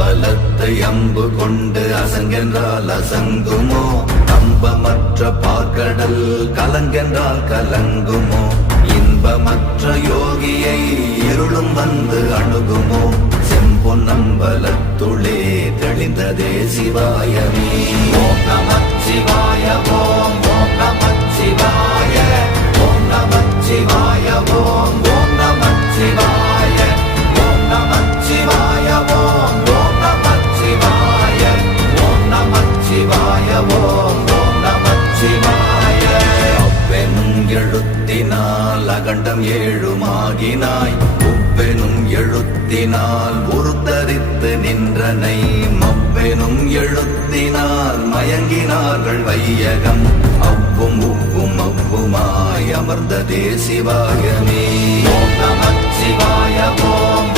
பலத்தை அம்பு கொண்டு அசங்கென்றால் அசங்குமோ? நம்பமற்ற பார்க்கடல் கலங்கென்றால் கலங்குமோ? இன்பமற்ற யோகியை இருளும் வந்து அணுகுமோ? செம்பொன்னம்பலத்துளே தெளிந்ததே சிவாயமே. ஓம் நமச்சிவாய ஓம் ஓம் நமச்சிவாய ஓம் நமச்சிவாய ஓம் ஓம் நமச்சிவாய ஓம் நமச்சிவாய ஓம் ஓம் நமச்சிவாய ஓம் நமச்சிவாய ஓம் ஓம் நமச்சிவாய. அவ்வெனும் எழுத்தினால் அகண்டம் ஏழுமாகினாய், உவ்வெனும் எழுத்தினால் உருத்தரித்து நின்றனை, மவ்வெனும் எழுத்தினால் மயங்கினார்கள் வையகம், அவ்வும் உவ்வும் அவ்வுமாய் அமர்ந்ததே சிவாயமே. ஓம் நமச்சிவாய ஓம்